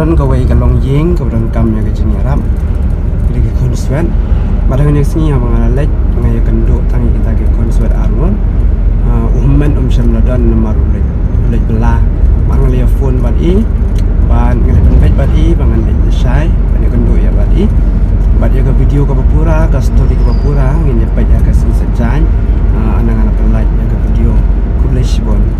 Karon kawai kalong yeng karon kam ya kecing Arab. Lagi konsuat. Barang yang sini yang mengalalaj ngaya kenduk tangi kita ke konsuat arun. Umman syamladan nomor ulaj belah. Mangalia phone badi. Ban ngalai penbet badi, bangan laj syai, ban kenduk ya badi. Bad ya ke video ke papura, ke story ke papura, ngin ya paj ya ke sing sajan. Anang-anang pelaj ya ke video. Kulish bon.